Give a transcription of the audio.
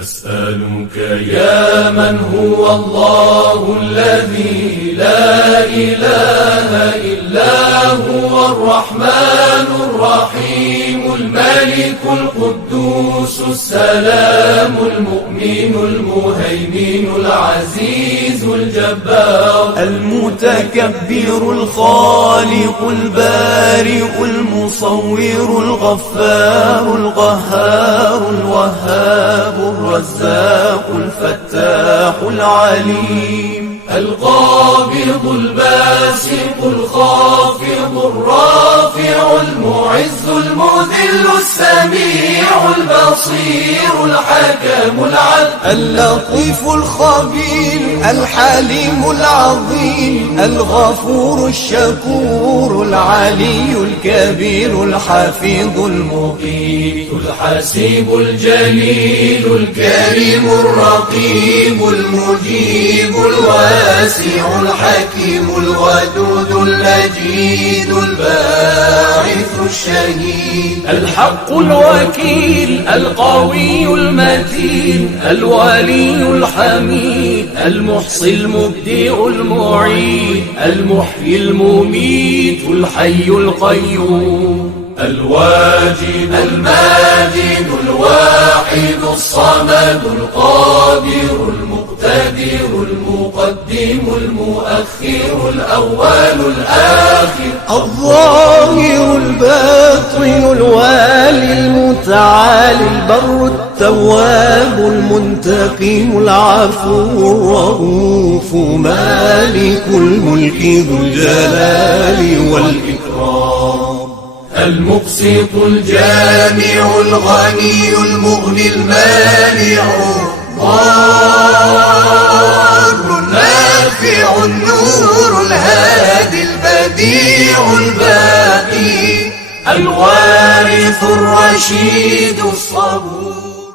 نسألك يا من هو الله الذي لا إله إلا هو الرحمن الرحيم الملك القدوس السلام المؤمن المهيمن العزيز الجبار المتكبر الخالق البارئ المصور الغفار القهار الوهاب الرزاق الفتاح العليم القابض الباسط الخافض الرافع المعز المذل السميع البصير الحكم العدل اللطيف الخبير الحليم العظيم الغفور الشكور العلي الكبير الحفيظ المقيت الحسيب الجليل الكريم الرقيب المجيب الواسع الحكيم الودود المجيد الباعث الشهيد الحق الوكيل القوي المتين الولي الحميد المحصي المبدع المعيد المحيي المميت الحي القيوم الواجد الماجد الواحد الصمد القادر المقتدر المقدم المؤخر الأول الآخر الظاهر الباطن الوالي المتعالي البر التواب المنتقم العفو الرؤوف مالك الملك ذو الجلال والإكرام المقسط الجامع الغني المغني المانع الضار النافع النور الهادي البديع الباقي الوارث الرشيد الصبور